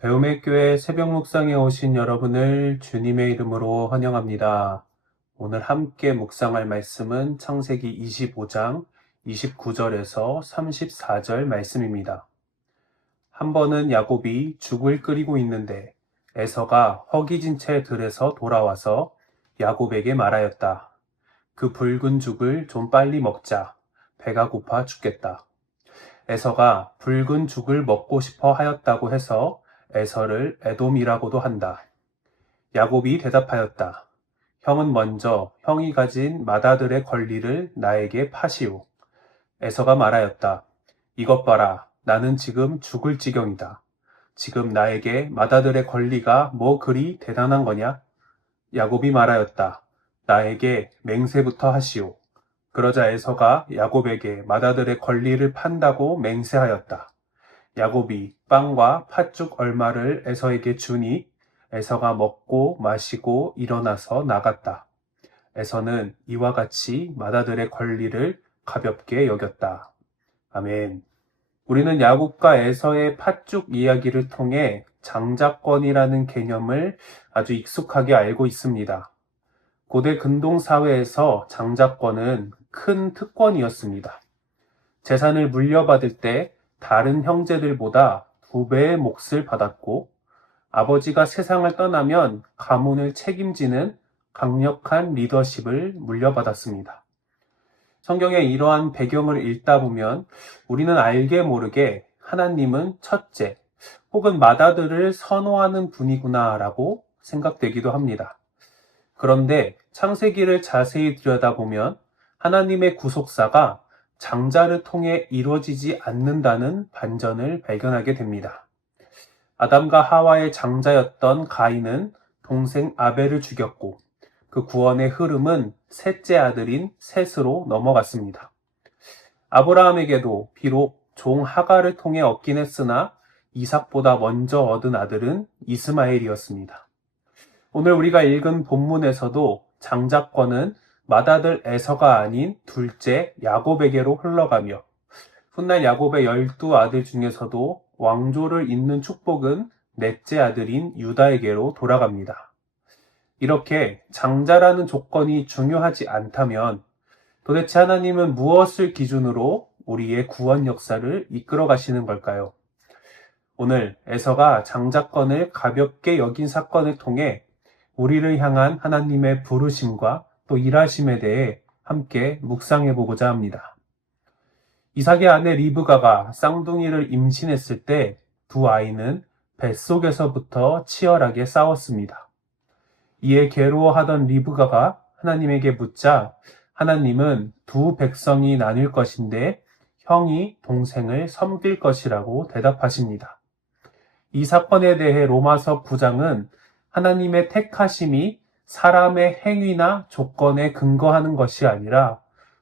배움의 교회 새벽 묵상에 오신 여러분을 주님의 이름으로 환영합니다. 오늘 함께 묵상할 말씀은 창세기 25장 29절에서 34절 말씀입니다. 한 번은 야곱이 죽을 끓이고 있는데 에서가 허기진 채 들에서 돌아와서 야곱에게 말하였다. 그 붉은 죽을 좀 빨리 먹자. 배가 고파 죽겠다. 에서가 붉은 죽을 먹고 싶어 하였다고 해서 에서를 에돔이라고도 한다. 야곱이 대답하였다. 형은 먼저 형이 가진 맏아들의 권리를 나에게 파시오. 에서가 말하였다. 이것 봐라. 나는 지금 죽을 지경이다. 지금 나에게 맏아들의 권리가 뭐 그리 대단한 거냐? 야곱이 말하였다. 나에게 맹세부터 하시오. 그러자 에서가 야곱에게 맏아들의 권리를 판다고 맹세하였다. 야곱이 빵과 팥죽 얼마를 에서에게 주니 에서가 먹고 마시고 일어나서 나갔다. 에서는 이와 같이 맏아들의 권리를 가볍게 여겼다. 아멘. 우리는 야곱과 에서의 팥죽 이야기를 통해 장자권이라는 개념을 아주 익숙하게 알고 있습니다. 고대 근동 사회에서 장자권은 큰 특권이었습니다. 재산을 물려받을 때 다른 형제들보다 2배의 몫을 받았고 아버지가 세상을 떠나면 가문을 책임지는 강력한 리더십을 물려받았습니다. 성경의 이러한 배경을 읽다 보면 우리는 알게 모르게 하나님은 첫째 혹은 맏아들을 선호하는 분이구나라고 생각되기도 합니다. 그런데 창세기를 자세히 들여다보면 하나님의 구속사가 장자를 통해 이루어지지 않는다는 반전을 발견하게 됩니다. 아담과 하와의 장자였던 가인은 동생 아벨을 죽였고 그 구원의 흐름은 셋째 아들인 셋으로 넘어갔습니다. 아브라함에게도 비록 종 하갈을 통해 얻긴 했으나 이삭보다 먼저 얻은 아들은 이스마엘이었습니다. 오늘 우리가 읽은 본문에서도 장자권은 맏아들 에서가 아닌 둘째 야곱에게로 흘러가며 훗날 야곱의 12아들 중에서도 왕조를 잇는 축복은 넷째 아들인 유다에게로 돌아갑니다. 이렇게 장자라는 조건이 중요하지 않다면 도대체 하나님은 무엇을 기준으로 우리의 구원 역사를 이끌어 가시는 걸까요? 오늘 에서가 장자권을 가볍게 여긴 사건을 통해 우리를 향한 하나님의 부르심과 또 일하심에 대해 함께 묵상해 보고자 합니다. 이삭의 아내 리브가가 쌍둥이를 임신했을 때 두 아이는 뱃속에서부터 치열하게 싸웠습니다. 이에 괴로워하던 리브가가 하나님에게 묻자 하나님은 두 백성이 나뉠 것인데 형이 동생을 섬길 것이라고 대답하십니다. 이 사건에 대해 로마서 9장은 하나님의 택하심이 사람의 행위나 조건에 근거하는 것이 아니라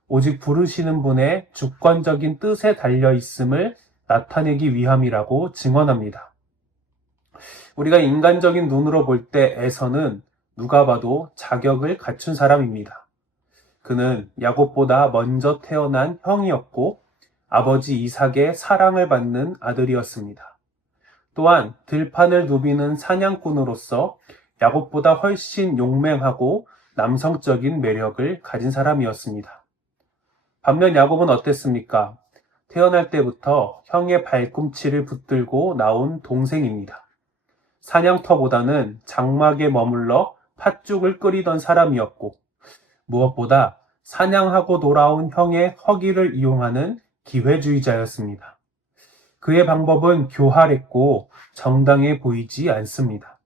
오직 부르시는 분의 주권적인 뜻에 달려 있음을 나타내기 위함이라고 증언합니다. 우리가 인간적인 눈으로 볼 때 에서는 누가 봐도 자격을 갖춘 사람입니다. 그는 야곱보다 먼저 태어난 형이었고 아버지 이삭의 사랑을 받는 아들이었습니다. 또한 들판을 누비는 사냥꾼으로서 야곱보다 훨씬 용맹하고 남성적인 매력을 가진 사람이었습니다. 반면 야곱은 어땠습니까? 태어날 때부터 형의 발꿈치를 붙들고 나온 동생입니다. 사냥터보다는 장막에 머물러 팥죽을 끓이던 사람이었고 무엇보다 사냥하고 돌아온 형의 허기를 이용하는 기회주의자였습니다. 그의 방법은 교활했고 정당해 보이지 않습니다.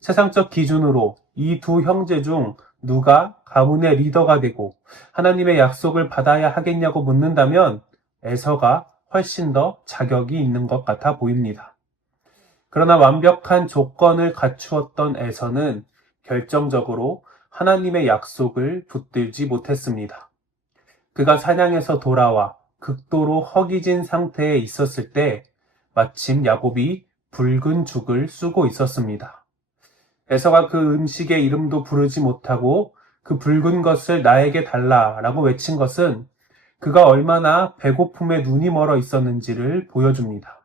세상적 기준으로 이 두 형제 중 누가 가문의 리더가 되고 하나님의 약속을 받아야 하겠냐고 묻는다면 에서가 훨씬 더 자격이 있는 것 같아 보입니다. 그러나 완벽한 조건을 갖추었던 에서는 결정적으로 하나님의 약속을 붙들지 못했습니다. 그가 사냥에서 돌아와 극도로 허기진 상태에 있었을 때 마침 야곱이 붉은 죽을 쓰고 있었습니다. 에서가 그 음식의 이름도 부르지 못하고 그 붉은 것을 나에게 달라라고 외친 것은 그가 얼마나 배고픔에 눈이 멀어 있었는지를 보여줍니다.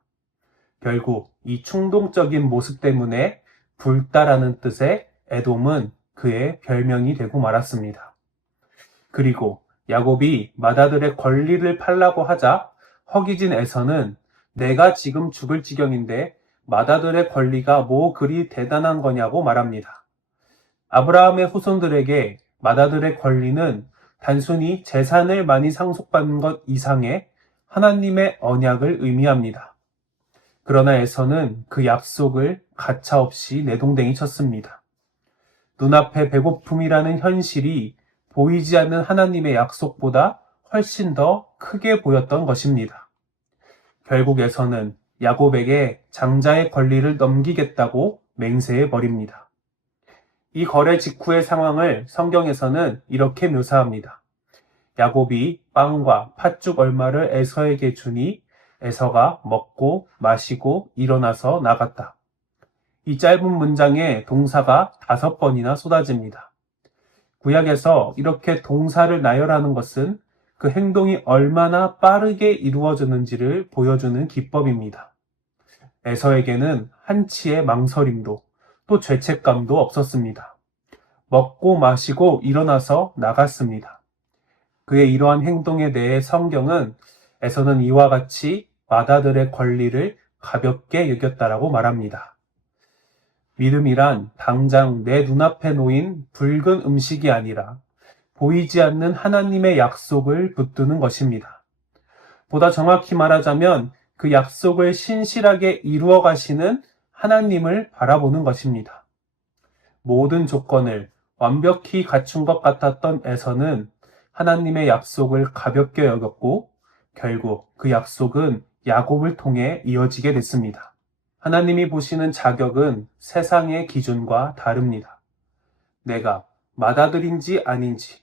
결국 이 충동적인 모습 때문에 불다라는 뜻의 에돔은 그의 별명이 되고 말았습니다. 그리고 야곱이 맏아들의 권리를 팔라고 하자 허기진 에서는 내가 지금 죽을 지경인데 맏아들의 권리가 뭐 그리 대단한 거냐고 말합니다. 아브라함의 후손들에게 맏아들의 권리는 단순히 재산을 많이 상속받는 것 이상의 하나님의 언약을 의미합니다. 그러나 에서는 그 약속을 가차없이 내동댕이 쳤습니다. 눈앞에 배고픔이라는 현실이 보이지 않는 하나님의 약속보다 훨씬 더 크게 보였던 것입니다. 결국 에서는 야곱에게 장자의 권리를 넘기겠다고 맹세해 버립니다. 이 거래 직후의 상황을 성경에서는 이렇게 묘사합니다. 야곱이 빵과 팥죽 얼마를 에서에게 주니 에서가 먹고 마시고 일어나서 나갔다. 이 짧은 문장에 동사가 5번이나 쏟아집니다. 구약에서 이렇게 동사를 나열하는 것은 그 행동이 얼마나 빠르게 이루어졌는지를 보여주는 기법입니다. 에서에게는 한치의 망설임도 또 죄책감도 없었습니다. 먹고 마시고 일어나서 나갔습니다. 그의 이러한 행동에 대해 성경은 에서는 이와 같이 맏아들의 권리를 가볍게 여겼다라고 말합니다. 믿음이란 당장 내 눈앞에 놓인 붉은 음식이 아니라 보이지 않는 하나님의 약속을 붙드는 것입니다. 보다 정확히 말하자면 그 약속을 신실하게 이루어 가시는 하나님을 바라보는 것입니다. 모든 조건을 완벽히 갖춘 것 같았던 에서는 하나님의 약속을 가볍게 여겼고 결국 그 약속은 야곱을 통해 이어지게 됐습니다. 하나님이 보시는 자격은 세상의 기준과 다릅니다. 내가 맏아들인지 아닌지,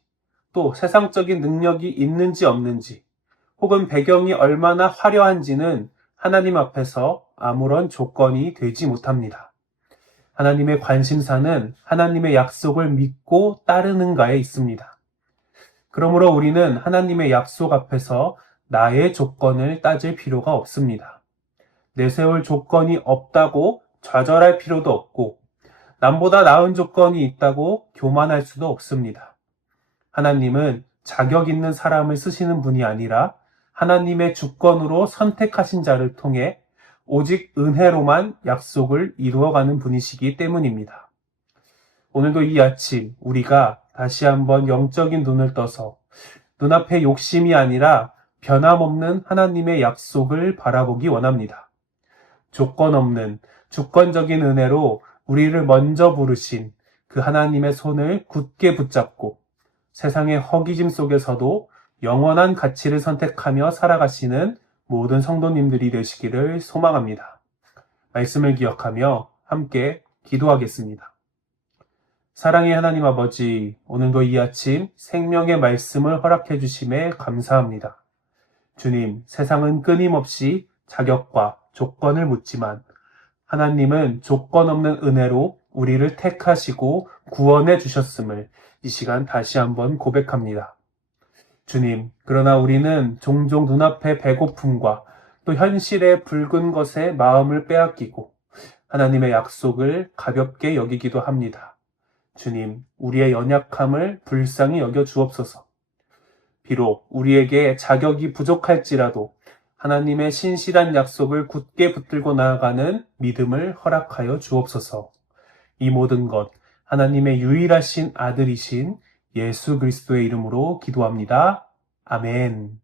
또 세상적인 능력이 있는지 없는지, 혹은 배경이 얼마나 화려한지는 하나님 앞에서 아무런 조건이 되지 못합니다. 하나님의 관심사는 하나님의 약속을 믿고 따르는가에 있습니다. 그러므로 우리는 하나님의 약속 앞에서 나의 조건을 따질 필요가 없습니다. 내세울 조건이 없다고 좌절할 필요도 없고 남보다 나은 조건이 있다고 교만할 수도 없습니다. 하나님은 자격 있는 사람을 쓰시는 분이 아니라 하나님의 주권으로 선택하신 자를 통해 오직 은혜로만 약속을 이루어가는 분이시기 때문입니다. 오늘도 이 아침 우리가 다시 한번 영적인 눈을 떠서 눈앞에 욕심이 아니라 변함없는 하나님의 약속을 바라보기 원합니다. 조건 없는 주권적인 은혜로 우리를 먼저 부르신 그 하나님의 손을 굳게 붙잡고 세상의 허기짐 속에서도 영원한 가치를 선택하며 살아가시는 모든 성도님들이 되시기를 소망합니다. 말씀을 기억하며 함께 기도하겠습니다. 사랑의 하나님 아버지, 오늘도 이 아침 생명의 말씀을 허락해 주심에 감사합니다. 주님, 세상은 끊임없이 자격과 조건을 묻지만 하나님은 조건 없는 은혜로 우리를 택하시고 구원해 주셨음을 이 시간 다시 한번 고백합니다. 주님, 그러나 우리는 종종 눈앞의 배고픔과 또 현실의 붉은 것에 마음을 빼앗기고 하나님의 약속을 가볍게 여기기도 합니다. 주님, 우리의 연약함을 불쌍히 여겨 주옵소서. 비록 우리에게 자격이 부족할지라도 하나님의 신실한 약속을 굳게 붙들고 나아가는 믿음을 허락하여 주옵소서. 이 모든 것 하나님의 유일하신 아들이신 예수 그리스도의 이름으로 기도합니다. 아멘.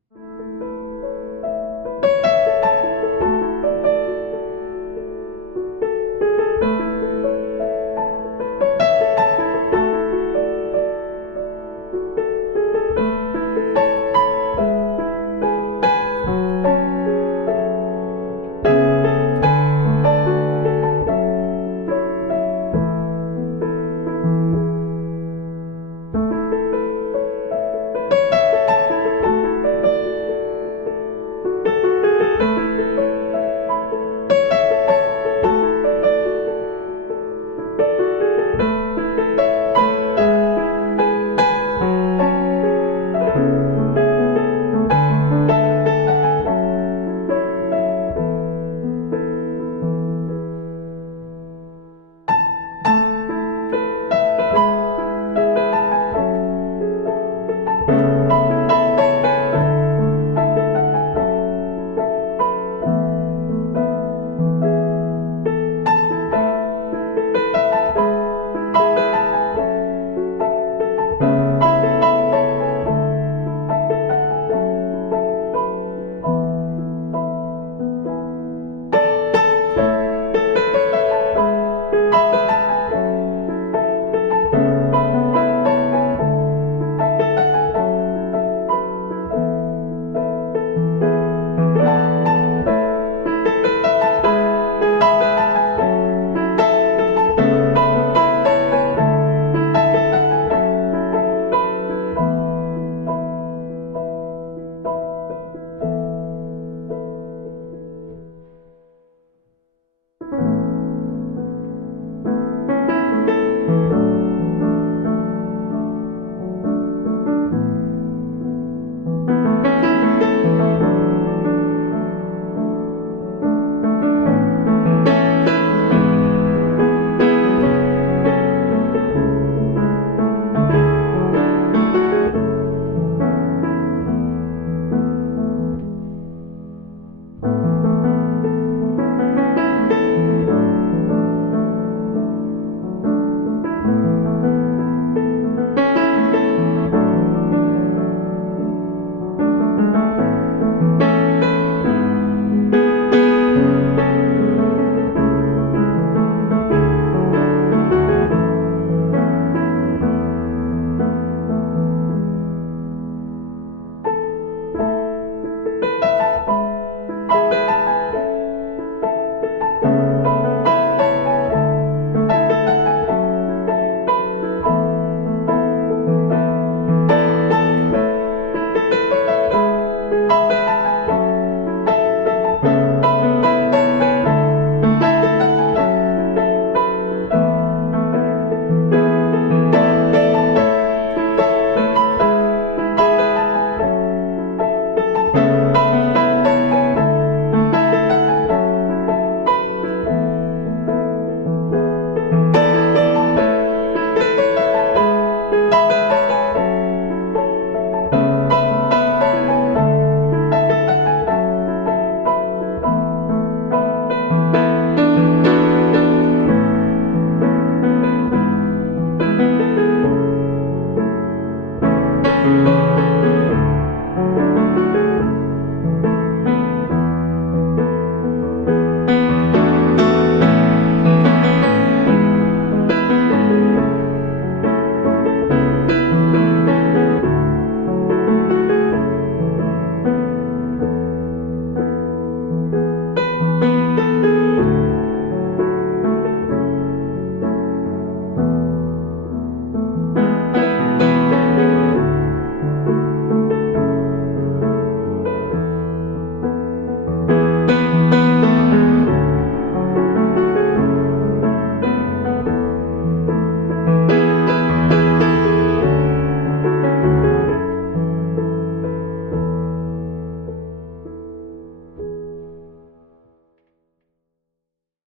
있습니다.